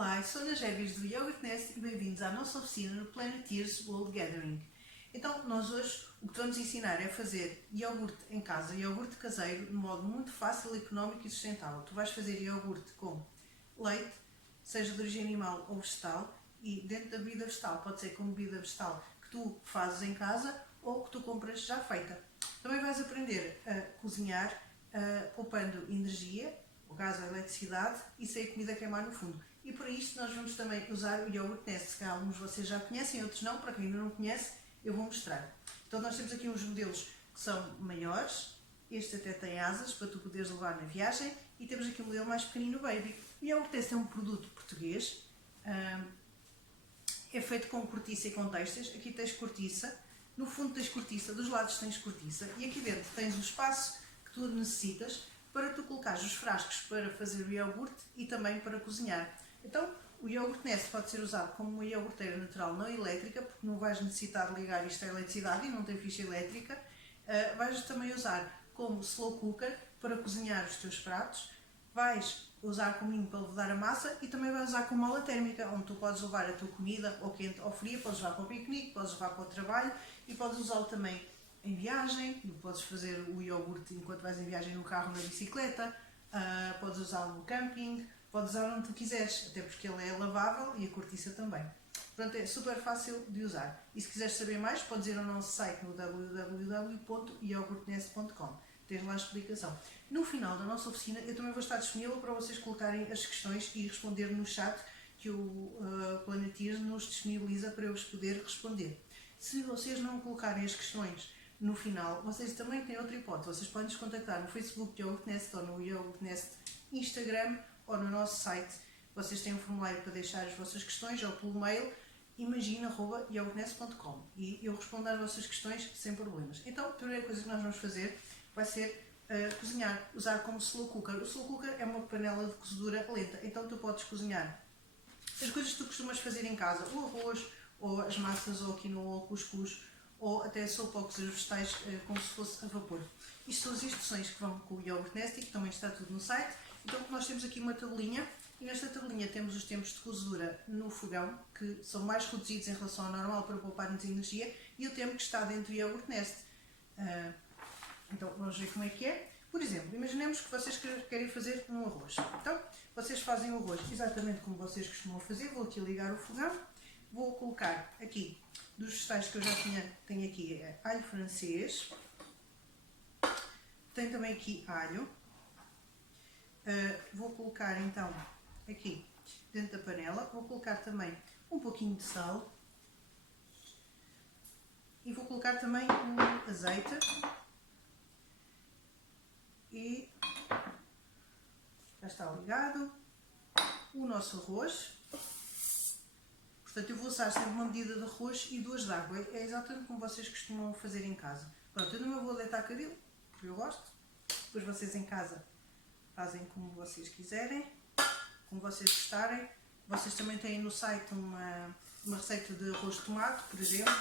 Olá, sou Ana Gébias do Yogurt Nest e bem-vindos à nossa oficina no Planeteers World Gathering. Então, nós hoje o que vamos ensinar é a fazer iogurte em casa, iogurte caseiro, de modo muito fácil, económico e sustentável. Tu vais fazer iogurte com leite, seja de origem animal ou vegetal, e dentro da bebida vegetal, pode ser com bebida vegetal que tu fazes em casa ou que tu compras já feita. Também vais aprender a cozinhar poupando energia, o gás ou a eletricidade e sem a comida queimar no fundo. E para isto nós vamos também usar o Yogurt Nest, que alguns de vocês já conhecem, outros não. Para quem ainda não conhece, eu vou mostrar. Então nós temos aqui uns modelos que são maiores, este até tem asas para tu poderes levar na viagem, e temos aqui um modelo mais pequenino, Baby. O Yogurt Nest é um produto português, é feito com cortiça e com têxteis. Aqui tens cortiça, no fundo tens cortiça, dos lados tens cortiça, e aqui dentro tens o espaço que tu necessitas para tu colocares os frascos para fazer o iogurte e também para cozinhar. Então, o Yogurt Nest pode ser usado como uma iogurteira natural não elétrica, porque não vais necessitar de ligar isto à eletricidade e não tem ficha elétrica. Vais também usar como slow cooker para cozinhar os teus pratos. Vais usar como ninho para levar a massa e também vais usar como mola térmica, onde tu podes levar a tua comida ou quente ou fria, podes levar para o piquenique, podes levar para o trabalho e podes usá-lo também em viagem. Podes fazer o iogurte enquanto vais em viagem no carro ou na bicicleta, podes usá-lo no camping, podes usar onde tu quiseres, até porque ele é lavável e a cortiça também. Portanto, é super fácil de usar. E se quiseres saber mais, podes ir ao nosso site no www.yogurtnest.com. Tens lá a explicação. No final da nossa oficina, eu também vou estar disponível para vocês colocarem as questões e responder no chat que o Planeteers nos disponibiliza para eu vos poder responder. Se vocês não colocarem as questões no final, vocês também têm outra hipótese. Vocês podem nos contactar no Facebook Yogurt Nest ou no Yogurt Nest Instagram ou no nosso site. Vocês têm um formulário para deixar as vossas questões ou pelo mail imagina@yogurtnest.com e eu respondo às vossas questões sem problemas. Então, a primeira coisa que nós vamos fazer vai ser cozinhar, usar como slow cooker. O slow cooker é uma panela de cozedura lenta, então tu podes cozinhar as coisas que tu costumas fazer em casa, o arroz, ou as massas, ou quinoa, ou cuscuz, ou até a sopa ou cozer os vegetais como se fosse a vapor. Isto são as instruções que vão com o Yogurt Nest e que também está tudo no site. Então nós temos aqui uma tabelinha e nesta tabelinha temos os tempos de cozedura no fogão, que são mais reduzidos em relação ao normal para poupar-nos energia, e o tempo que está dentro do Yogurt Nest. Então vamos ver como é que é. Por exemplo, imaginemos que vocês querem fazer um arroz. Então vocês fazem o arroz exatamente como vocês costumam fazer. Vou aqui ligar o fogão. Vou colocar aqui, dos vegetais que eu já tenho aqui, alho francês. Tenho também aqui alho. Vou colocar então aqui dentro da panela. Vou colocar também um pouquinho de sal. E vou colocar também o azeite. E já está ligado o nosso arroz. Portanto, eu vou usar sempre uma medida de arroz e 2 de água. É exatamente como vocês costumam fazer em casa. Pronto, eu não vou deitar cabelo, porque eu gosto. Depois vocês em casa fazem como vocês quiserem, como vocês gostarem. Vocês também têm no site uma receita de arroz de tomate, por exemplo.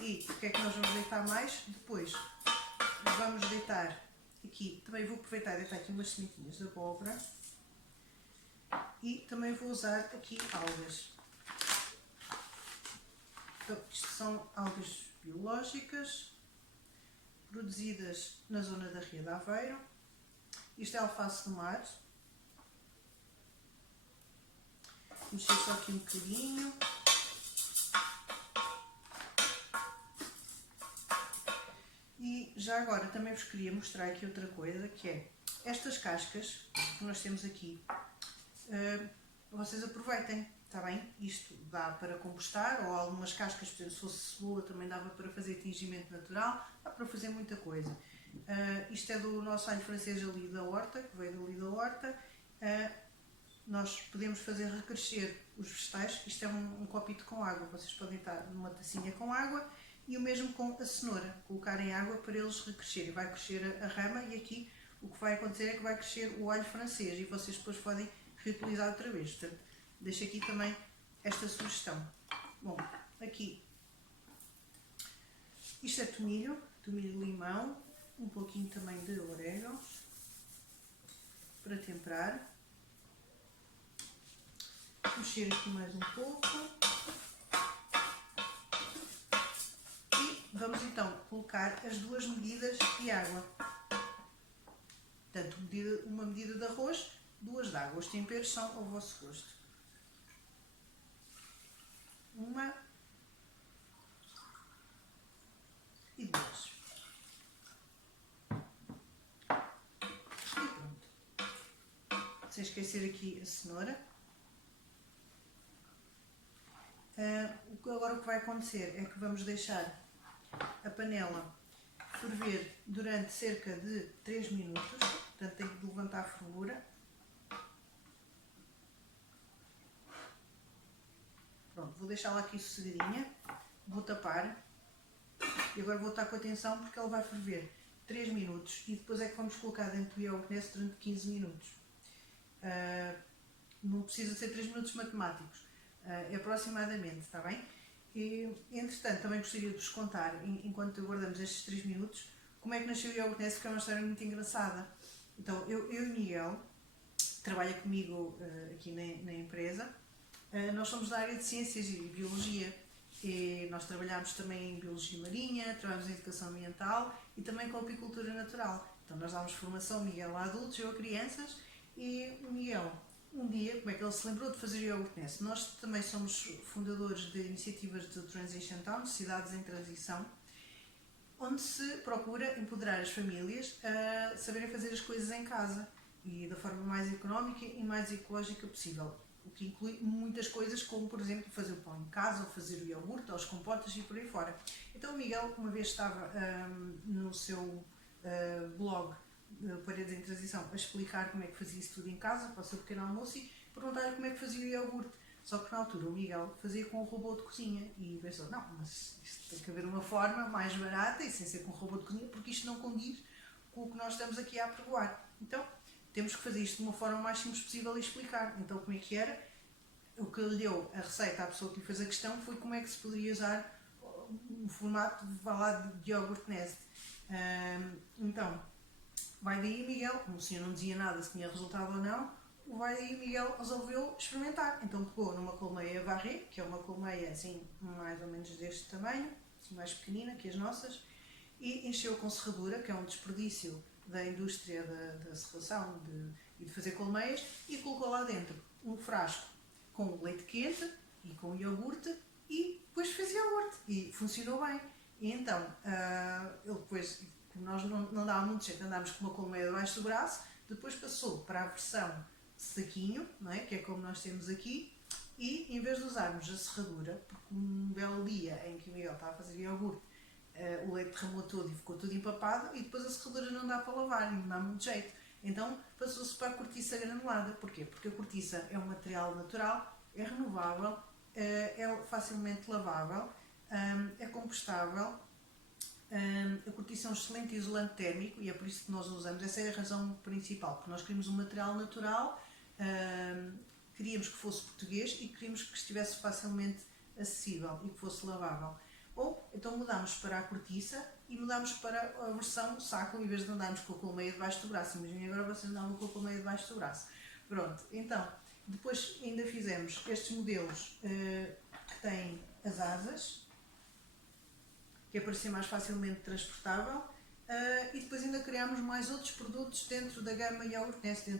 E o que é que nós vamos deitar mais? Depois vamos deitar aqui, também vou aproveitar e deitar aqui umas sementinhas de abóbora. E também vou usar aqui algas. Então, isto são algas biológicas, produzidas na zona da Ria de Aveiro. Isto é alface do mar. Mexer só aqui um bocadinho. E já agora também vos queria mostrar aqui outra coisa, que é estas cascas que nós temos aqui. Vocês aproveitem, está bem? Isto dá para compostar, ou algumas cascas, por exemplo, se fosse cebola também dava para fazer tingimento natural, dá para fazer muita coisa. Isto é do nosso alho francês ali da horta, que veio dali da horta. Nós podemos fazer recrescer os vegetais. Isto é um copito com água, vocês podem estar numa tacinha com água, e o mesmo com a cenoura, colocar em água para eles recrescerem. Vai crescer a rama e aqui o que vai acontecer é que vai crescer o alho francês e vocês depois podem reutilizar outra vez. Portanto, deixo aqui também esta sugestão. Bom, aqui isto é tomilho limão, um pouquinho também de orégano para temperar. Mexer aqui mais um pouco. E vamos então colocar as 2 medidas de água. Portanto, uma medida de arroz, 2 de água. Os temperos são ao vosso gosto. 1 e 2. E pronto. Sem esquecer aqui a cenoura. Agora o que vai acontecer é que vamos deixar a panela ferver durante cerca de 3 minutos. Portanto, tem que levantar a fervura. Pronto, vou deixá-la aqui sossegadinha. Vou tapar. E agora vou estar com atenção porque ela vai ferver 3 minutos e depois é que vamos colocar dentro do iogurte durante 15 minutos. Não precisa ser 3 minutos matemáticos, é aproximadamente, está bem? E, entretanto, também gostaria de vos contar, enquanto aguardamos estes 3 minutos, como é que nasceu o iogurte Nest, que é uma história muito engraçada. Então, eu e Miguel, que trabalha comigo aqui na empresa, nós somos da área de Ciências e Biologia. E nós trabalhamos também em Biologia Marinha, trabalhamos em Educação Ambiental e também com Apicultura Natural. Então nós damos formação, o Miguel a adultos, eu a crianças, e o Miguel, um dia, como é que ele se lembrou de fazer iogurte Nest? Nós também somos fundadores de iniciativas de Transition Town, cidades em transição, onde se procura empoderar as famílias a saberem fazer as coisas em casa e da forma mais económica e mais ecológica possível. O que inclui muitas coisas, como por exemplo fazer o pão em casa, ou fazer o iogurte, ou as compotas e por aí fora. Então o Miguel uma vez estava no seu blog Paredes em Transição a explicar como é que fazia isso tudo em casa para o seu pequeno almoço e perguntar-lhe como é que fazia o iogurte. Só que na altura o Miguel fazia com um robô de cozinha e pensou, não, mas isto tem que haver uma forma mais barata e sem ser com um robô de cozinha, porque isto não condiz com o que nós estamos aqui a apregoar. Então temos que fazer isto de uma forma mais simples possível e explicar. Então, como é que era? O que lhe deu a receita à pessoa que lhe fez a questão foi como é que se poderia usar um formato de iogurte Nest. Então, vai daí Miguel, como o senhor não dizia nada se tinha resultado ou não, vai daí Miguel resolveu experimentar. Então pegou numa colmeia Varré, que é uma colmeia assim, mais ou menos deste tamanho, assim mais pequenina que as nossas, e encheu com serradura, que é um desperdício da indústria da serração e de fazer colmeias, e colocou lá dentro um frasco com leite quente e com iogurte e depois fez iogurte e funcionou bem. E então, ele depois, como nós não dava muito jeito, andámos com uma colmeia debaixo do braço, depois passou para a versão saquinho, não é? Que é como nós temos aqui, e em vez de usarmos a serradura, porque um belo dia em que o Miguel estava a fazer iogurte, o leite derramou todo e ficou tudo empapado e depois a serradura não dá para lavar e não dá muito jeito. Então passou-se para a cortiça granulada. Porquê? Porque a cortiça é um material natural, é renovável, é facilmente lavável, é compostável, a cortiça é um excelente isolante térmico e é por isso que nós usamos. Essa é a razão principal, porque nós queríamos um material natural, queríamos que fosse português e queríamos que estivesse facilmente acessível e que fosse lavável. Ou então mudámos para a cortiça e mudámos para a versão saco em vez de andarmos com a colmeia debaixo do braço. Imaginem agora vocês andavam com a colmeia debaixo do braço. Pronto, então, depois ainda fizemos estes modelos que têm as asas, que é para ser mais facilmente transportável, e depois ainda criámos mais outros produtos dentro da gama Iogurte Nest.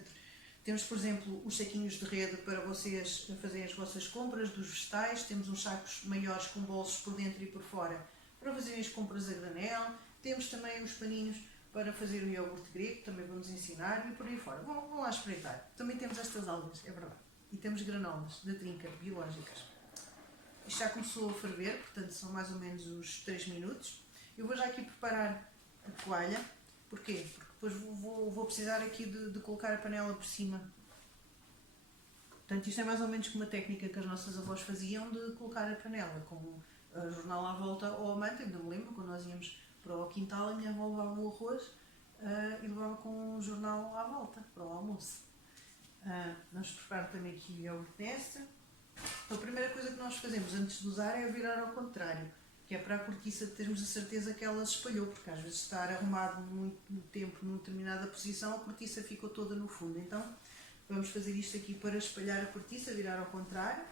Temos, por exemplo, os saquinhos de rede para vocês fazerem as vossas compras dos vegetais. Temos uns sacos maiores com bolsos por dentro e por fora para fazerem as compras a granel. Temos também os paninhos para fazer o iogurte grego, também vamos ensinar, e por aí fora. Vão lá espreitar. Também temos estas algas, é verdade. E temos granolas da trinca, biológicas. Isto já começou a ferver, portanto são mais ou menos os 3 minutos. Eu vou já aqui preparar a toalha. Porquê? Porque depois vou precisar aqui de colocar a panela por cima. Portanto, isto é mais ou menos como uma técnica que as nossas avós faziam de colocar a panela com o jornal à volta ou a manta. Ainda me lembro, quando nós íamos para o quintal, a minha avó levava o arroz e levava com o jornal à volta para o almoço. Vamos preparar também aqui o iogurte Nest. A primeira coisa que nós fazemos antes de usar é virar ao contrário, que que é para a cortiça termos a certeza que ela se espalhou, porque às vezes estar arrumado muito tempo numa determinada posição, a cortiça ficou toda no fundo. Então vamos fazer isto aqui para espalhar a cortiça, virar ao contrário,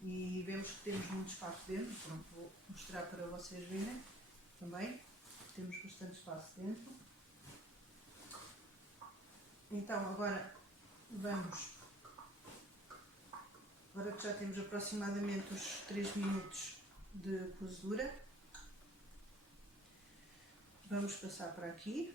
e vemos que temos muito espaço dentro. Pronto, vou mostrar para vocês verem também, temos bastante espaço dentro. Então agora agora que já temos aproximadamente os 3 minutos de cozedura, vamos passar para aqui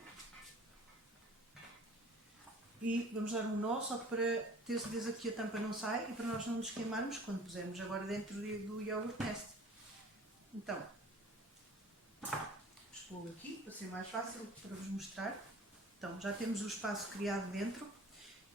e vamos dar um nó, só que para ter certeza que a tampa não sai e para nós não nos queimarmos quando pusermos agora dentro do Yogurt Nest. Então, expor aqui para ser mais fácil para vos mostrar. Então, já temos o espaço criado dentro.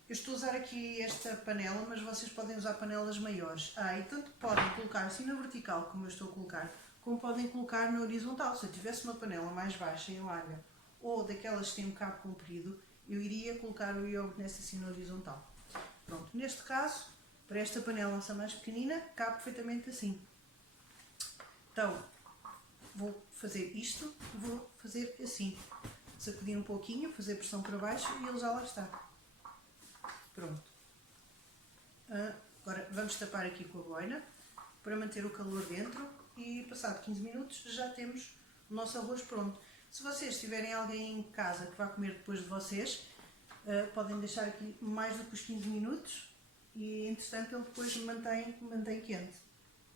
Eu estou a usar aqui esta panela, mas vocês podem usar panelas maiores. E tanto podem colocar assim na vertical, como eu estou a colocar, como podem colocar na horizontal. Se eu tivesse uma panela mais baixa e larga, ou daquelas que têm um cabo comprido, eu iria colocar o Yogurt Nest assim na horizontal. Pronto, neste caso, para esta panela essa mais pequenina, cabe perfeitamente assim. Então, vou fazer isto, vou fazer assim. Sacudir um pouquinho, fazer pressão para baixo e ele já lá está. Pronto. Agora vamos tapar aqui com a boina para manter o calor dentro e passado 15 minutos já temos o nosso arroz pronto. Se vocês tiverem alguém em casa que vá comer depois de vocês, podem deixar aqui mais do que os 15 minutos e entretanto ele depois mantém quente.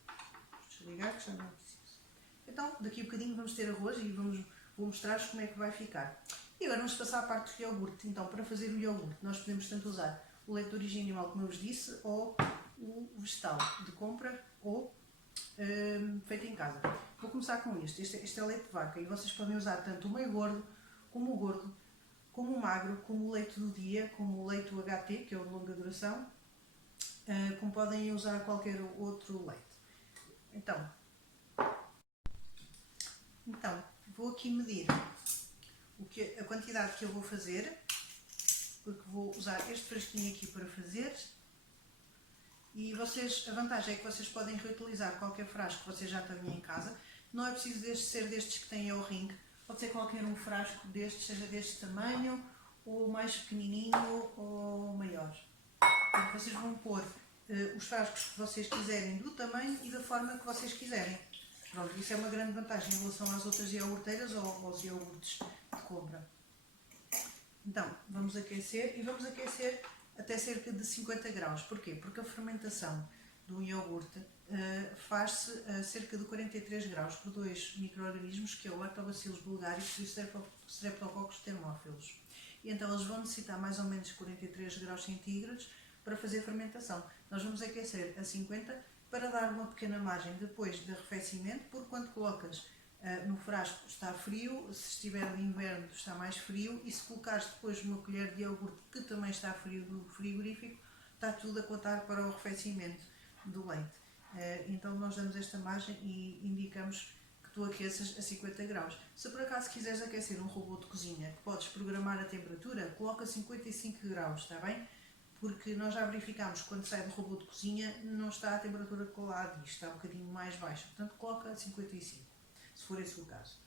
Vou desligar que já não é preciso. Então daqui a bocadinho vamos ter arroz e vou mostrar-vos como é que vai ficar. E agora vamos passar à parte do iogurte. Então, para fazer o iogurte, nós podemos tanto usar o leite de origem animal, como eu vos disse, ou o vegetal de compra ou feito em casa. Vou começar com este. Este é leite de vaca e vocês podem usar tanto o meio gordo, como o magro, como o leite do dia, como o leite UHT, que é o de longa duração, como podem usar qualquer outro leite. Então vou aqui medir a quantidade que eu vou fazer, porque vou usar este frasquinho aqui para fazer. E a vantagem é que vocês podem reutilizar qualquer frasco que vocês já tenham em casa. Não é preciso ser destes que têm O-ring, pode ser qualquer um frasco destes, seja deste tamanho, ou mais pequenininho, ou maior. Então, vocês vão pôr os frascos que vocês quiserem, do tamanho e da forma que vocês quiserem. Pronto, isso é uma grande vantagem em relação às outras iogurteiras ou aos iogurtes de compra. Então, vamos aquecer e vamos aquecer até cerca de 50 graus. Porquê? Porque a fermentação do iogurte faz-se a cerca de 43 graus por dois micro-organismos, que é o Lactobacillus bulgaricus e o Streptococcus thermophilus. E então eles vão necessitar mais ou menos 43 graus centígrados para fazer a fermentação. Nós vamos aquecer a 50 para dar uma pequena margem depois de arrefecimento, porque quando colocas no frasco está frio, se estiver de inverno está mais frio, e se colocares depois uma colher de iogurte que também está frio do frigorífico, está tudo a contar para o arrefecimento do leite. Então nós damos esta margem e indicamos que tu aqueças a 50 graus. Se por acaso quiseres aquecer um robô de cozinha, que podes programar a temperatura, coloca 55 graus, está bem? Porque nós já verificámos que quando sai do robô de cozinha não está a temperatura que lá diz, está um bocadinho mais baixa, portanto coloca 55, se for esse o caso.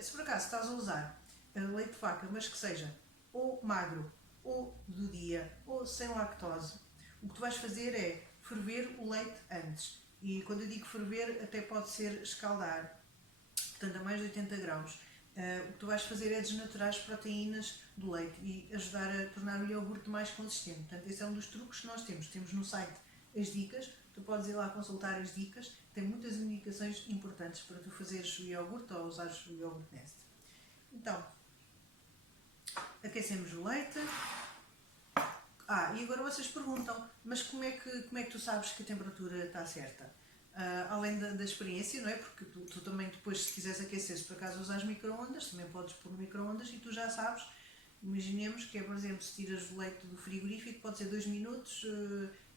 Se por acaso estás a usar leite de vaca, mas que seja ou magro, ou do dia, ou sem lactose, o que tu vais fazer é ferver o leite antes. E quando eu digo ferver, até pode ser escaldar, portanto a mais de 80 graus. O que tu vais fazer é desnaturar as proteínas do leite e ajudar a tornar o iogurte mais consistente. Portanto, esse é um dos truques que nós temos. Temos no site as dicas, tu podes ir lá consultar as dicas, tem muitas indicações importantes para tu fazeres o iogurte ou usares o Yogurt Nest. Então, aquecemos o leite. E agora vocês perguntam, mas como é que tu sabes que a temperatura está certa? Além da experiência, não é? Porque tu também depois, se quiseres aquecer, se por acaso usares micro-ondas, também podes pôr no micro-ondas e tu já sabes. Imaginemos que é, por exemplo, se tiras o leite do frigorífico, pode ser 2 minutos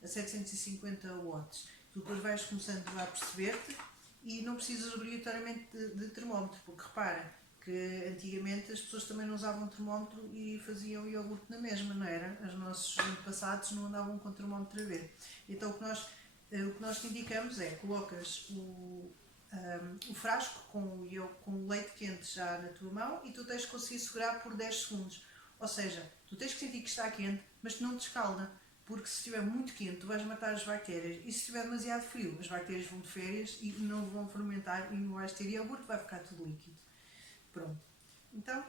a 750 watts. Tu depois vais começando a perceber-te e não precisas obrigatoriamente de termómetro, porque repara que antigamente as pessoas também não usavam termómetro e faziam iogurte na mesma, não era? Os nossos antepassados não andavam com termómetro a ver. Então o que nós te indicamos é, colocas o frasco com o leite quente já na tua mão e tu tens que conseguir segurar por 10 segundos. Ou seja, tu tens que sentir que está quente, mas não te escalda, porque se estiver muito quente tu vais matar as bactérias, e se estiver demasiado frio as bactérias vão de férias e não vão fermentar e não vais ter iogurte, vai ficar tudo líquido. Pronto. Então,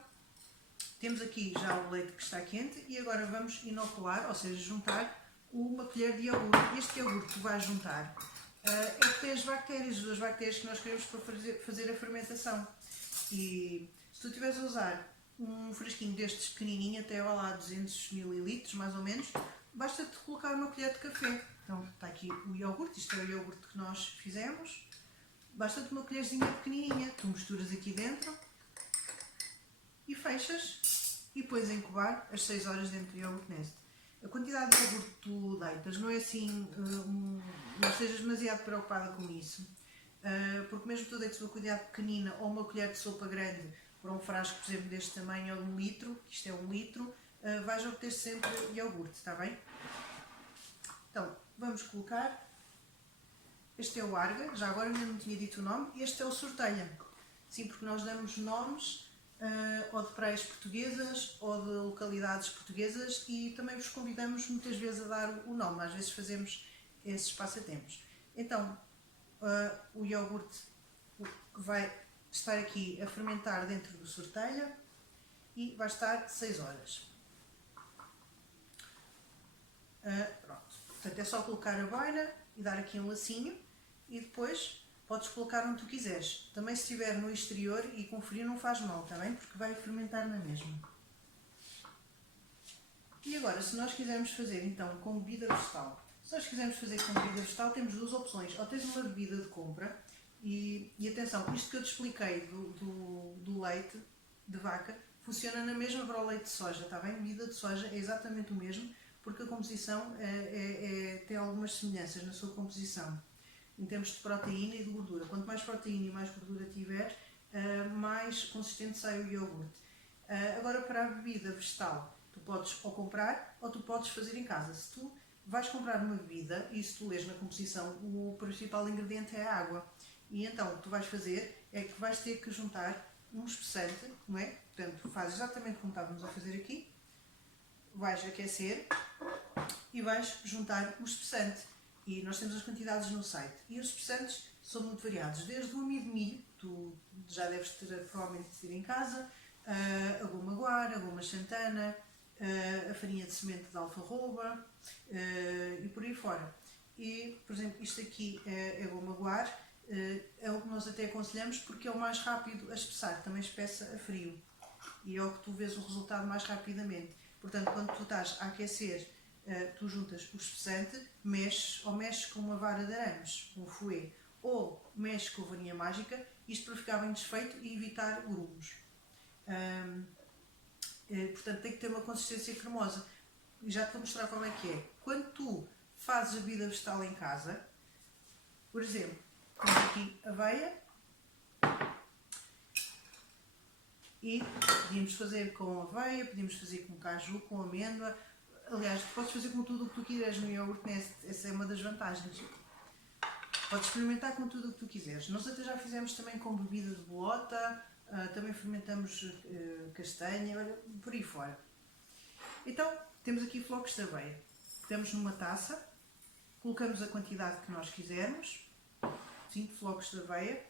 temos aqui já o leite que está quente e agora vamos inocular, ou seja, juntar uma colher de iogurte. Este iogurte que vais juntar é que tem as bactérias que nós queremos para fazer a fermentação. E se tu estiveres a usar um frasquinho destes pequenininho, até lá 200 ml mais ou menos, basta-te colocar uma colher de café. Então está aqui o iogurte, isto é o iogurte que nós fizemos. Basta-te uma colherzinha pequenininha, tu misturas aqui dentro e fechas e pões a incubar as 6 horas dentro do iogurte Nest. A quantidade de iogurte que tu deitas não é assim, não estejas demasiado preocupada com isso, porque mesmo que tu deites uma quantidade pequenina ou uma colher de sopa grande para um frasco, por exemplo, deste tamanho ou de 1 litro, que isto é 1 litro, vais obter sempre iogurte, está bem? Então, vamos colocar. Este é o Arga, já agora ainda não tinha dito o nome. Este é o Sortelha. Sim, porque nós damos nomes ou de praias portuguesas ou de localidades portuguesas e também vos convidamos muitas vezes a dar o nome. Às vezes fazemos esses passatempos. Então, o iogurte vai estar aqui a fermentar dentro do Sortelha e vai estar 6 horas. Pronto. Portanto, é só colocar a boina e dar aqui um lacinho e depois podes colocar onde tu quiseres. Também se estiver no exterior e com frio não faz mal, tá bem? Porque vai fermentar na mesma. E agora, se nós quisermos fazer então com bebida vegetal, se nós quisermos fazer com bebida vegetal, temos duas opções. Ou tens uma bebida de compra e atenção, isto que eu te expliquei do leite de vaca funciona na mesma para o leite de soja, tá bem? A bebida de soja é exatamente o mesmo, porque a composição tem algumas semelhanças na sua composição, em termos de proteína e de gordura. Quanto mais proteína e mais gordura tiver, mais consistente sai o iogurte. Agora, para a bebida vegetal, tu podes ou comprar ou tu podes fazer em casa. Se tu vais comprar uma bebida e se tu lês na composição, o principal ingrediente é a água. E então o que tu vais fazer é que vais ter que juntar um espessante, não é? Portanto, fazes exatamente como estávamos a fazer aqui. Vais aquecer e vais juntar o espessante. E nós temos as quantidades no site. E os espessantes são muito variados, desde o amido de milho, tu já deves ter provavelmente ter em casa, a goma guar, a goma xantana, a farinha de semente de alfarroba e por aí fora. E, por exemplo, isto aqui é a goma guar, é o que nós até aconselhamos porque é o mais rápido a espessar, também espessa a frio. E é o que tu vês o resultado mais rapidamente. Portanto, quando tu estás a aquecer, tu juntas o espessante, mexes com uma vara de arames, com um fouet, ou mexes com a varinha mágica, isto para ficar bem desfeito e evitar grumos. Portanto, tem que ter uma consistência cremosa. E já te vou mostrar como é que é. Quando tu fazes a bebida vegetal em casa, por exemplo, temos aqui aveia, e podíamos fazer com aveia, podíamos fazer com caju, com amêndoa. Aliás, podes fazer com tudo o que tu quiseres no iogurte Nest, essa é uma das vantagens. Podes experimentar com tudo o que tu quiseres. Nós até já fizemos também com bebida de bolota, também fermentamos castanha, por aí fora. Então, temos aqui flocos de aveia. Pegamos numa taça, colocamos a quantidade que nós quisermos, 5 flocos de aveia,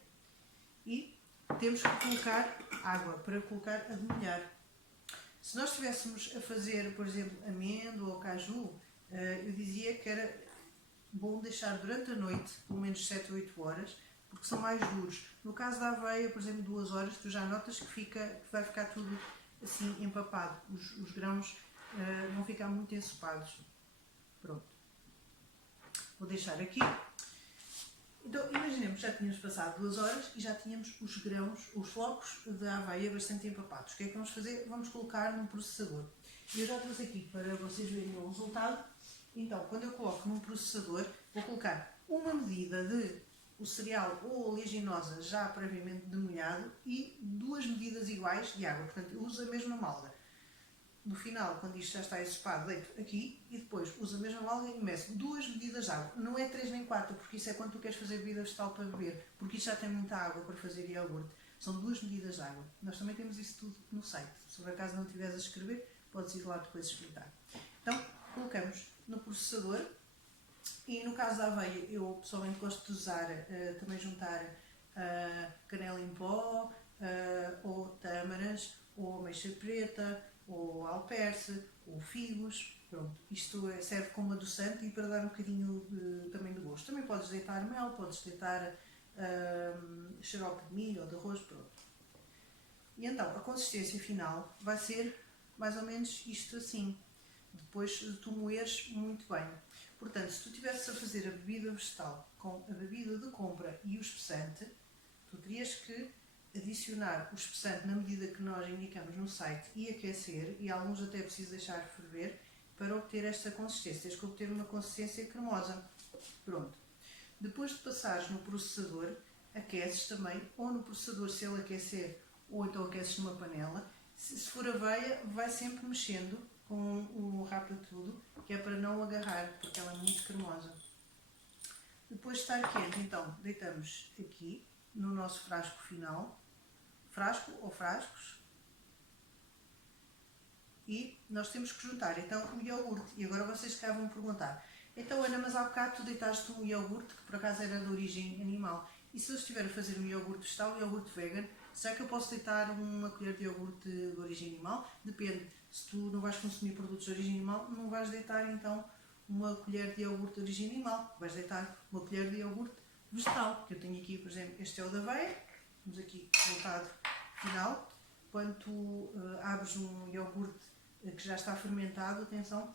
e temos que colocar água para colocar a demolhar. Se nós estivéssemos a fazer, por exemplo, amêndoa ou caju, eu dizia que era bom deixar durante a noite, pelo menos 7 ou 8 horas, porque são mais duros. No caso da aveia, por exemplo, 2 horas, tu já notas que vai ficar tudo assim empapado. Os grãos vão ficar muito ensopados. Pronto. Vou deixar aqui. Então, imaginemos que já tínhamos passado 2 horas e já tínhamos os grãos, os flocos de aveia bastante empapados. O que é que vamos fazer? Vamos colocar num processador. E eu já trouxe aqui para vocês verem o resultado. Então, quando eu coloco num processador, vou colocar uma medida de o cereal ou oleaginosa já previamente demolhado e 2 medidas iguais de água. Portanto, eu uso a mesma malga. no final, quando isto já está ensopado, deito aqui e depois uso a mesma malga e meço 2 medidas de água. Não é 3 nem 4, porque isso é quando tu queres fazer bebida vegetal para beber, porque isto já tem muita água para fazer iogurte. São 2 medidas de água. Nós também temos isso tudo no site. Se por acaso não tiveres a escrever, podes ir lá depois espreitar. Então, colocamos no processador e no caso da aveia, eu pessoalmente gosto de usar, também juntar canela em pó, ou tâmaras, ou ameixa preta, ou alperce, ou figos. Pronto, isto serve como adoçante e para dar um bocadinho também de gosto. Também podes deitar mel, podes deitar xarope de milho ou de arroz, pronto. E então, a consistência final vai ser mais ou menos isto assim, depois de tu moeres muito bem. Portanto, se tu estivesses a fazer a bebida vegetal com a bebida de compra e o espessante, tu terias que adicionar o espessante na medida que nós indicamos no site e aquecer, e alguns até precisam deixar ferver, para obter esta consistência. Tens que obter uma consistência cremosa. Pronto. Depois de passares no processador, aqueces também, ou no processador se ele aquecer, ou então aqueces numa panela. Se for aveia, vai sempre mexendo com o rapa-tudo, que é para não agarrar, porque ela é muito cremosa. Depois de estar quente, então, deitamos aqui no nosso frasco final, frasco ou frascos, e nós temos que juntar então o iogurte. E agora vocês cá vão perguntar, então Ana, mas há bocado tu deitaste um iogurte que por acaso era de origem animal, e se eu estiver a fazer um iogurte vegetal, um iogurte vegan, será que eu posso deitar uma colher de iogurte de origem animal? Depende, se tu não vais consumir produtos de origem animal, não vais deitar então uma colher de iogurte de origem animal, vais deitar uma colher de iogurte vegetal, que eu tenho aqui, por exemplo, este é o da aveia, temos aqui o resultado final. Quando tu abres um iogurte que já está fermentado, atenção,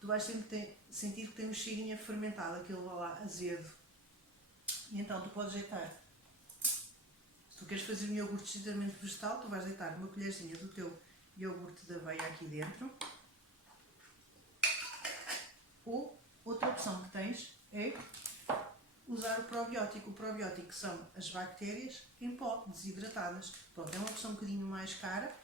tu vais sempre sentir que tem um cheirinho fermentado, aquele lá azedo. E então tu podes deitar, se tu queres fazer um iogurte estritamente vegetal, tu vais deitar uma colherzinha do teu iogurte de aveia aqui dentro. Ou outra opção que tens é usar o probiótico. O probiótico são as bactérias em pó, desidratadas. Pronto, é uma opção um bocadinho mais cara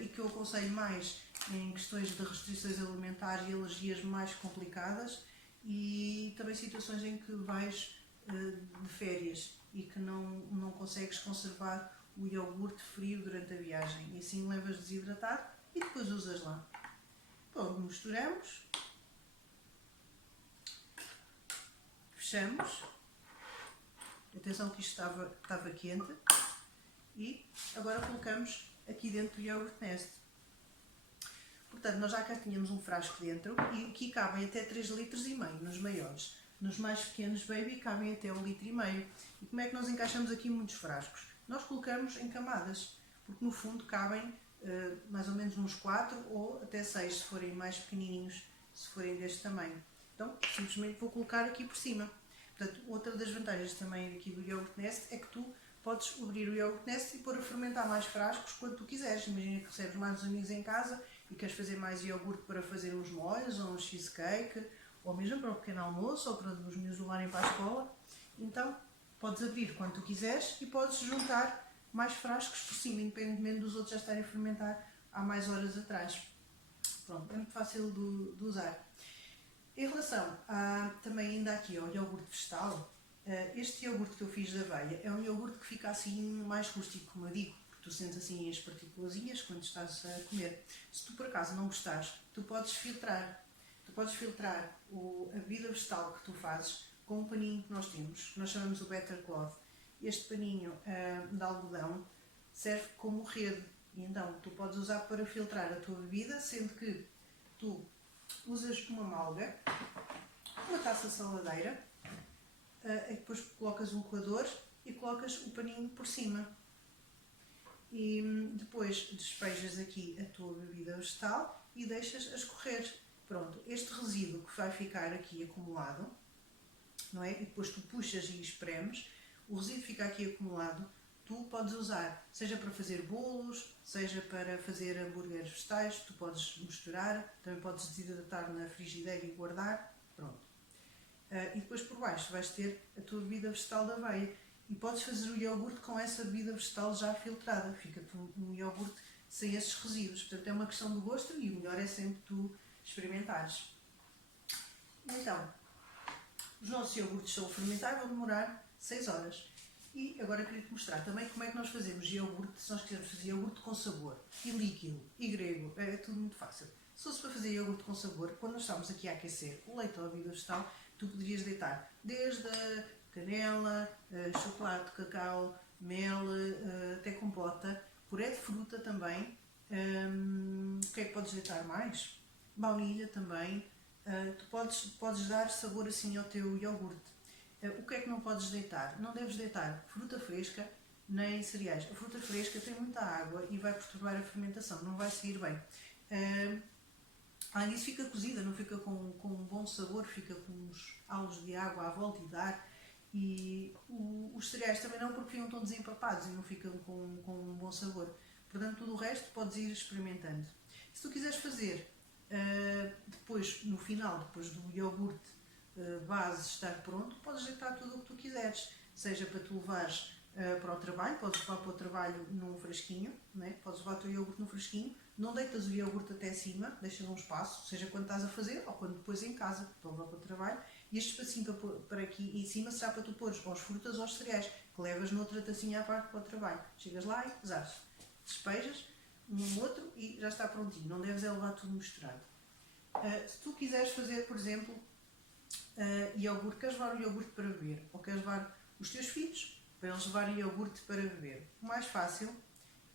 e que eu aconselho mais em questões de restrições alimentares e alergias mais complicadas, e também situações em que vais de férias e que não consegues conservar o iogurte frio durante a viagem, e assim levas desidratado e depois usas lá. Pronto, misturamos, fechamos, atenção que isto estava quente, e agora colocamos aqui dentro do Yogurt Nest. Portanto, nós já cá tínhamos um frasco dentro e aqui cabem até 3,5 litros nos maiores. Nos mais pequenos baby cabem até 1,5 litro. E como é que nós encaixamos aqui muitos frascos? Nós colocamos em camadas, porque no fundo cabem mais ou menos uns 4 ou até 6, se forem mais pequenininhos, se forem deste tamanho. Então, simplesmente vou colocar aqui por cima. Portanto, outra das vantagens também aqui do Yogurt Nest é que tu podes abrir o Yogurt Nest e pôr a fermentar mais frascos quando tu quiseres. Imagina que recebes mais uns amigos em casa e queres fazer mais iogurte para fazer uns molhos ou um cheesecake, ou mesmo para o pequeno almoço ou para os miúdos levarem para a escola. Então, podes abrir quando tu quiseres e podes juntar mais frascos por cima, independentemente dos outros já estarem a fermentar há mais horas atrás. Pronto, é muito fácil de usar. Em relação também ainda aqui ao iogurte vegetal, este iogurte que eu fiz de aveia é um iogurte que fica assim mais rústico, como eu digo, porque tu sentes assim as partículas quando estás a comer. Se tu por acaso não gostares, tu podes filtrar. Tu podes filtrar a bebida vegetal que tu fazes com um paninho que nós temos, que nós chamamos o Better Cloth. Este paninho de algodão serve como rede, e então tu podes usar para filtrar a tua bebida, sendo que tu usas uma malga, uma taça saladeira, e depois colocas um coador e colocas o paninho por cima. E depois despejas aqui a tua bebida vegetal e deixas a escorrer. Pronto, este resíduo que vai ficar aqui acumulado, não é? E depois tu puxas e espremes, o resíduo fica aqui acumulado, tu podes usar, seja para fazer bolos, seja para fazer hambúrgueres vegetais, tu podes misturar, também podes desidratar na frigideira e guardar, pronto. E depois por baixo vais ter a tua bebida vegetal de aveia e podes fazer o iogurte com essa bebida vegetal já filtrada, fica-te um iogurte sem esses resíduos. Portanto, é uma questão do gosto e o melhor é sempre tu experimentares. Então, os nossos iogurtes são a fermentar, vão demorar 6 horas. E agora queria-te mostrar também como é que nós fazemos iogurte, se nós quisermos fazer iogurte com sabor, e líquido, e grego, é tudo muito fácil. Se fosse para fazer iogurte com sabor, quando nós estamos aqui a aquecer o leite ou a bebida vegetal, tu poderias deitar desde a canela, chocolate, cacau, mel, até compota, puré de fruta também. O que é que podes deitar mais? Baunilha também. Tu podes dar sabor assim ao teu iogurte. O que é que não podes deitar? Não deves deitar fruta fresca nem cereais. A fruta fresca tem muita água e vai perturbar a fermentação, não vai sair bem. Além disso, fica cozida, não fica com um bom sabor, fica com uns halos de água à volta e de ar. E os cereais também não, porque ficam tão desempapados e não ficam com um bom sabor. Portanto, tudo o resto podes ir experimentando. Se tu quiseres fazer depois, no final, depois do iogurte base estar pronto, podes deitar tudo o que tu quiseres, seja para tu levares para o trabalho, podes levar para o trabalho num frasquinho, né? Podes levar o teu iogurte num frasquinho, não deitas o iogurte até cima, deixas um espaço, seja quando estás a fazer ou quando depois em casa, para levar para o trabalho, e este espacinho para aqui em cima será para tu pôres ou as frutas ou os cereais, que levas noutra tacinha à parte para o trabalho. Chegas lá e usares, despejas um outro e já está prontinho, não deves levar tudo misturado. Se tu quiseres fazer, por exemplo, iogurte, queres levar o iogurte para beber, ou queres levar os teus filhos para eles levarem iogurte para beber, o mais fácil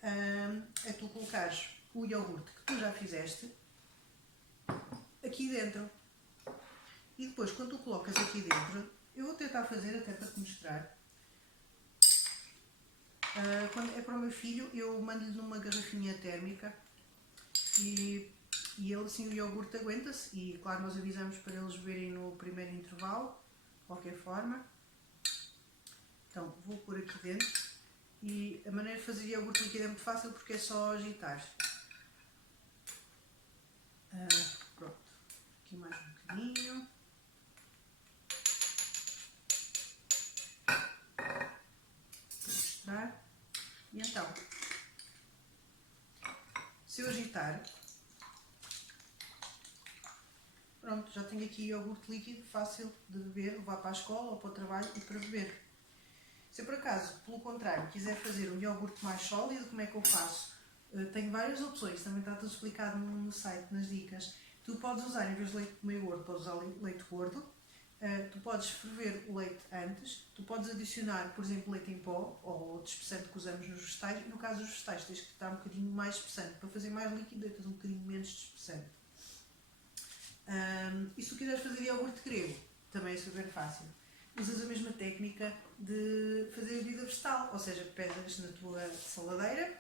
é tu colocares o iogurte que tu já fizeste aqui dentro. E depois, quando tu colocas aqui dentro, eu vou tentar fazer até para te mostrar. Quando é para o meu filho, eu mando-lhe numa garrafinha térmica e ele, assim, o iogurte aguenta-se. E, claro, nós avisamos para eles beberem no primeiro intervalo, de qualquer forma. Então, vou pôr aqui dentro. E a maneira de fazer iogurte líquido é muito fácil porque é só agitar. Pronto. Aqui mais um bocadinho. Para mostrar. E então, se eu agitar, pronto, já tenho aqui iogurte líquido fácil de beber, levar para a escola ou para o trabalho e para beber. Se por acaso, pelo contrário, quiser fazer um iogurte mais sólido, como é que eu faço? Tenho várias opções, também está tudo explicado no site, nas dicas. Tu podes usar, em vez de leite meio gordo, podes usar leite gordo. Tu podes ferver o leite antes. Tu podes adicionar, por exemplo, leite em pó ou outro espessante que usamos nos vegetais. E no caso dos vegetais, tens que dar um bocadinho mais espessante. Para fazer mais líquido, deitas um bocadinho menos de espessante. E se tu quiseres fazer iogurte grego, também é super fácil. Usas a mesma técnica de fazer a bebida vegetal, ou seja, pegas na tua saladeira,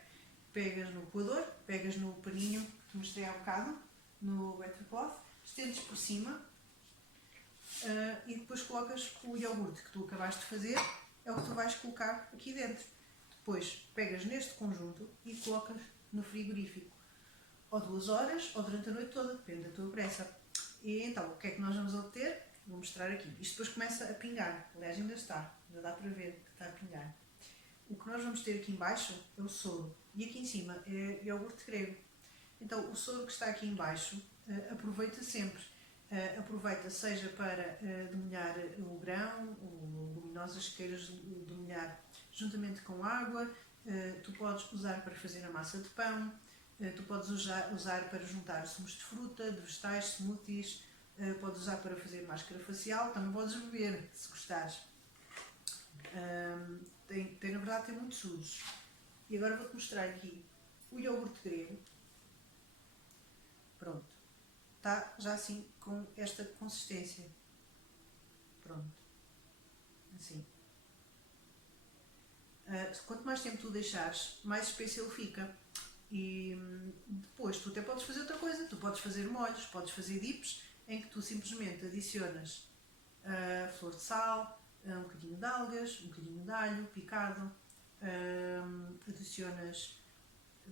pegas no coador, pegas no paninho que te mostrei há bocado, no butter cloth, estendes por cima e depois colocas o iogurte que tu acabaste de fazer, é o que tu vais colocar aqui dentro. Depois pegas neste conjunto e colocas no frigorífico, ou 2 horas, ou durante a noite toda, depende da tua pressa. E então, o que é que nós vamos obter? Vou mostrar aqui. Isto depois começa a pingar. Aliás, ainda dá para ver que está a pingar. O que nós vamos ter aqui em baixo é o soro. E aqui em cima é iogurte grego. Então, o soro que está aqui em baixo, aproveita sempre. Aproveita seja para demolhar o grão, ou leguminosas que queiras demolhar juntamente com água. Tu podes usar para fazer a massa de pão. Tu podes usar para juntar sumos de fruta, de vegetais, smoothies. Podes usar para fazer máscara facial, também podes beber, se gostares. Na verdade, tem muitos usos. E agora vou-te mostrar aqui o iogurte grego. Pronto. Está já assim com esta consistência. Pronto. Assim. Quanto mais tempo tu deixares, mais espesso ele fica. E depois tu até podes fazer outra coisa. Tu podes fazer molhos, podes fazer dips, em que tu simplesmente adicionas flor de sal, um bocadinho de algas, um bocadinho de alho picado, adicionas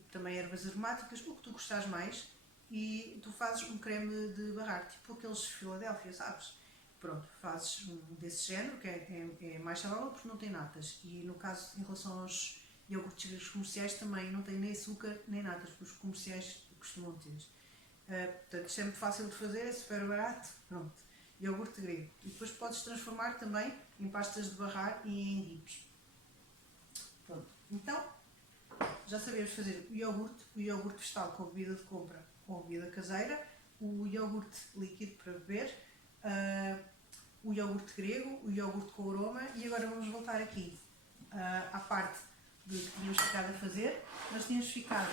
também ervas aromáticas, o que tu gostares mais, e tu fazes um creme de barrar, tipo aqueles de Filadélfia, sabes? Pronto, fazes um desse género, que é mais saudável porque não tem natas. E no caso, em relação aos Iogurtes gregos comerciais também não têm nem açúcar nem nada, os comerciais costumam ter. Portanto, isto é muito fácil de fazer, é super barato, pronto. Iogurte grego. E depois podes transformar também em pastas de barrar e em dips. Pronto. Então, já sabemos fazer o iogurte vegetal com bebida de compra ou bebida caseira, o iogurte líquido para beber, o iogurte grego, o iogurte com aroma, e agora vamos voltar aqui à parte de que tínhamos ficado a fazer. Nós tínhamos ficado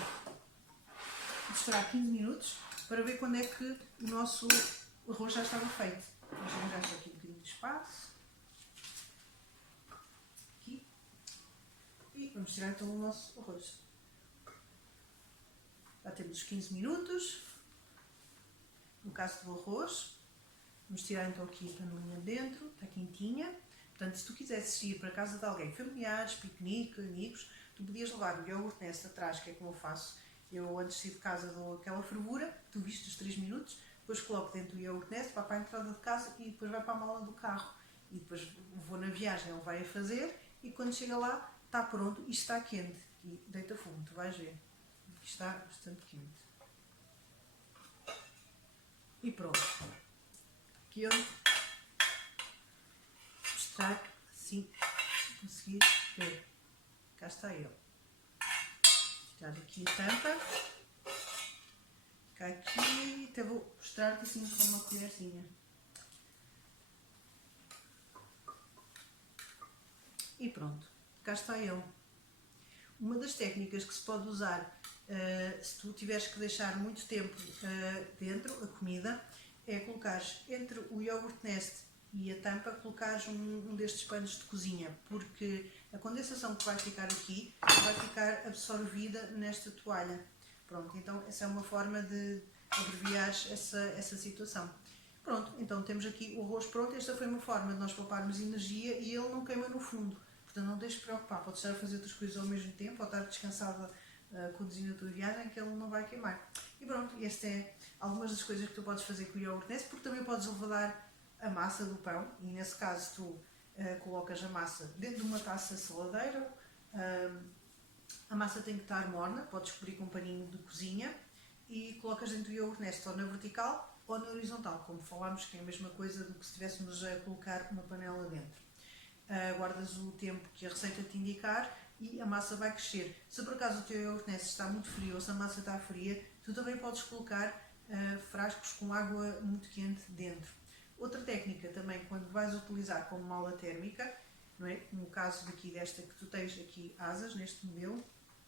a esperar 15 minutos para ver quando é que o nosso arroz já estava feito. Vamos já aqui um bocadinho de espaço. Aqui. E vamos tirar então o nosso arroz. Já temos os 15 minutos. No caso do arroz, vamos tirar então aqui a panelinha de dentro, está quentinha. Portanto, se tu quisesses ir para a casa de alguém, familiares, piquenique, amigos, tu podias levar o iogurte nesta atrás, que é como eu faço. Eu, antes de ir de casa, dou aquela fervura, tu viste os 3 minutos, depois coloco dentro do iogurte neste, vai para a entrada de casa e depois vai para a mala do carro. E depois vou na viagem, ele vai a fazer, e quando chega lá, está pronto e está quente. E deita fumo, tu vais ver. Está bastante quente. E pronto. Aqui eu vou mostrar assim, se conseguir ver. Cá está ele. Tirar aqui a tampa. Fica aqui. Até vou mostrar-te assim com uma colherzinha. E pronto. Cá está ele. Uma das técnicas que se pode usar se tu tiveres que deixar muito tempo dentro a comida, é colocares entre o iogurte Nest e a tampa, colocares um destes panos de cozinha, porque a condensação que vai ficar aqui vai ficar absorvida nesta toalha. Pronto, então essa é uma forma de abreviar essa situação. Pronto, então temos aqui o arroz pronto. Esta foi uma forma de nós pouparmos energia e ele não queima no fundo. Portanto, não tens de te preocupar, podes estar a fazer outras coisas ao mesmo tempo ou estar descansada conduzindo a tua viagem, que ele não vai queimar. E pronto, estas é algumas das coisas que tu podes fazer com o iogurte Nest, porque também podes levar a massa do pão, e nesse caso tu colocas a massa dentro de uma taça saladeira. A massa tem que estar morna, podes cobrir com um paninho de cozinha e colocas dentro do iogurte Nest ou na vertical ou na horizontal, como falámos, que é a mesma coisa do que se estivéssemos a colocar uma panela dentro. Guardas o tempo que a receita te indicar e a massa vai crescer. Se por acaso o teu iogurte Nest está muito frio ou se a massa está fria, tu também podes colocar frascos com água muito quente dentro. Outra técnica também, quando vais utilizar como mola térmica, não é? No caso daqui desta que tu tens aqui asas, neste modelo,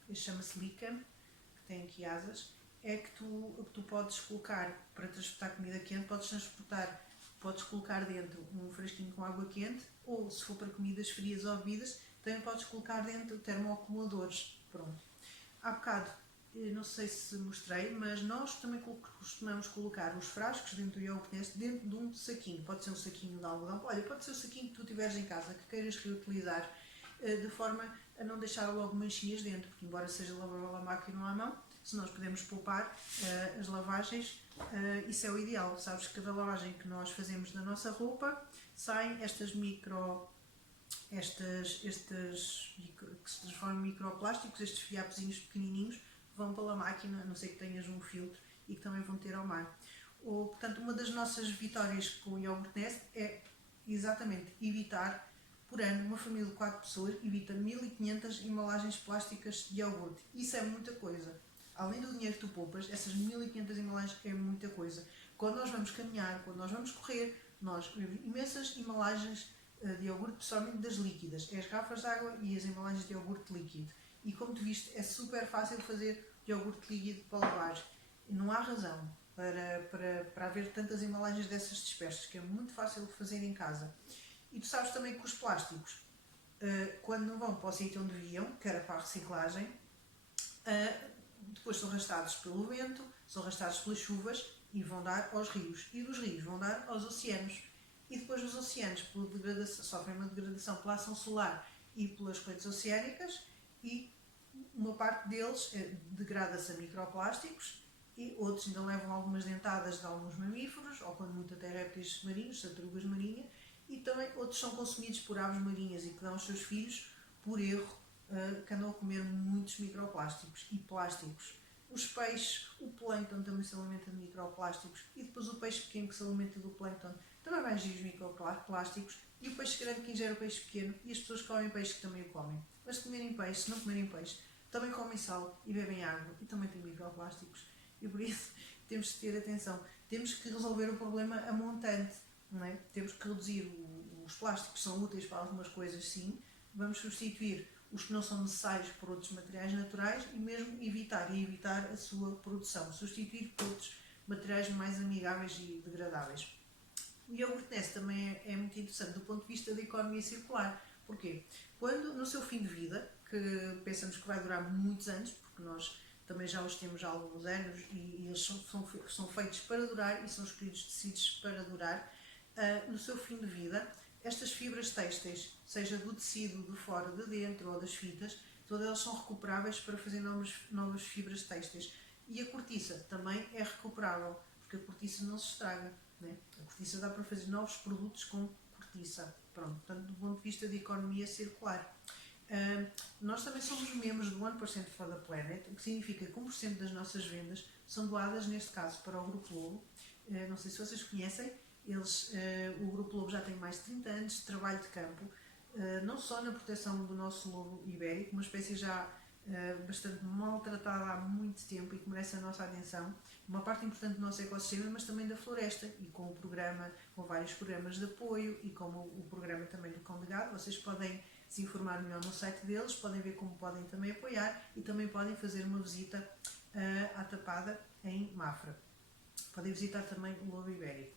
este chama-se Lican, que tem aqui asas, é que tu podes colocar, para transportar comida quente, podes colocar dentro um frasquinho com água quente, ou se for para comidas frias ou bebidas, também podes colocar dentro termoacumuladores. Pronto. Há bocado, não sei se mostrei, mas nós também costumamos colocar os frascos dentro do iogurte Nest dentro de um saquinho. Pode ser um saquinho de algodão, olha, pode ser o saquinho que tu tiveres em casa, que queiras reutilizar, de forma a não deixar logo manchinhas dentro, porque embora seja lavável à máquina ou à mão, se nós podemos poupar as lavagens, isso é o ideal. Sabes que cada lavagem que nós fazemos da nossa roupa, saem estes que se transformam em microplásticos, estes fiapozinhos pequenininhos, vão pela máquina, a não ser que tenhas um filtro, e que também vão ter ao mar. Portanto, uma das nossas vitórias com o iogurte Nest é exatamente evitar, por ano, uma família de 4 pessoas evita 1500 embalagens plásticas de iogurte. Isso é muita coisa. Além do dinheiro que tu poupas, essas 1500 embalagens é muita coisa. Quando nós vamos caminhar, quando nós vamos correr, nós vemos imensas embalagens de iogurte, principalmente das líquidas. É as garrafas de água e as embalagens de iogurte líquido. E como tu viste, é super fácil fazer iogurte líquido para lavar. Não há razão para haver tantas embalagens dessas dispersas, que é muito fácil de fazer em casa. E tu sabes também que os plásticos, quando não vão para o sítio onde deviam, que era para a reciclagem, depois são arrastados pelo vento, são arrastados pelas chuvas e vão dar aos rios. E dos rios vão dar aos oceanos. E depois os oceanos sofrem uma degradação pela ação solar e pelas correntes oceânicas, e uma parte deles degrada-se a microplásticos e outros ainda levam algumas dentadas de alguns mamíferos, ou quando muito até répteis marinhos, tartarugas marinhas, e também outros são consumidos por aves marinhas e que dão aos seus filhos por erro que andam a comer muitos microplásticos e plásticos. Os peixes, o plâncton também se alimenta de microplásticos e depois o peixe pequeno que se alimenta do plâncton também vai ingerir os microplásticos e o peixe grande que ingere o peixe pequeno e as pessoas que comem peixe que também o comem. Mas se comerem peixe, se não comerem peixe, também comem sal e bebem água e também têm microplásticos. E por isso temos que ter atenção. Temos que resolver o problema a montante, não é? Temos que reduzir os plásticos, são úteis para algumas coisas, sim. Vamos substituir os que não são necessários por outros materiais naturais e mesmo evitar a sua produção, substituir por outros materiais mais amigáveis e degradáveis. O iogurte Nest também é muito interessante do ponto de vista da economia circular. Porquê? Quando no seu fim de vida, que pensamos que vai durar muitos anos, porque nós também já os temos há alguns anos e eles são feitos para durar e são escolhidos tecidos para durar, no seu fim de vida, estas fibras têxteis, seja do tecido de fora, de dentro ou das fitas, todas elas são recuperáveis para fazer novas fibras têxteis. E a cortiça também é recuperável, porque a cortiça não se estraga, né? A cortiça dá para fazer novos produtos com cortiça. Pronto, portanto, do ponto de vista de economia circular. Nós também somos membros do 1% for the Planet, o que significa que 1% das nossas vendas são doadas, neste caso, para o Grupo Lobo. Não sei se vocês conhecem, o Grupo Lobo já tem mais de 30 anos de trabalho de campo, não só na proteção do nosso lobo ibérico, uma espécie já bastante maltratada há muito tempo e que merece a nossa atenção, uma parte importante do nosso ecossistema, mas também da floresta, e com vários programas de apoio e com o programa também do Cão de Gado. Vocês podem se informar melhor no site deles, podem ver como podem também apoiar e também podem fazer uma visita à Tapada em Mafra. Podem visitar também o Lobo Ibérico.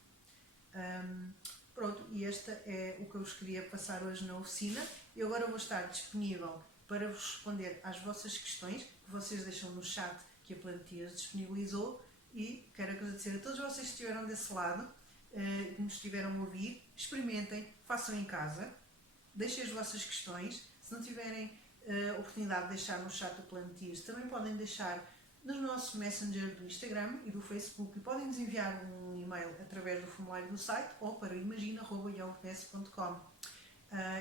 Pronto, e este é o que eu vos queria passar hoje na oficina. Eu agora vou estar disponível para vos responder às vossas questões que vocês deixam no chat que a Plantiers disponibilizou, e quero agradecer a todos vocês que estiveram desse lado, que nos estiveram a ouvir. Experimentem, façam em casa, deixem as vossas questões. Se não tiverem oportunidade de deixar no chat da Plantiers, também podem deixar no nosso Messenger do Instagram e do Facebook, e podem nos enviar um e-mail através do formulário do site ou para imagina@iogurtnest.com.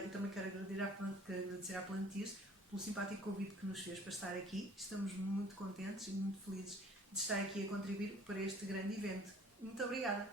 E também quero agradecer à Plantiers pelo simpático convite que nos fez para estar aqui. Estamos muito contentes e muito felizes de estar aqui a contribuir para este grande evento. Muito obrigada!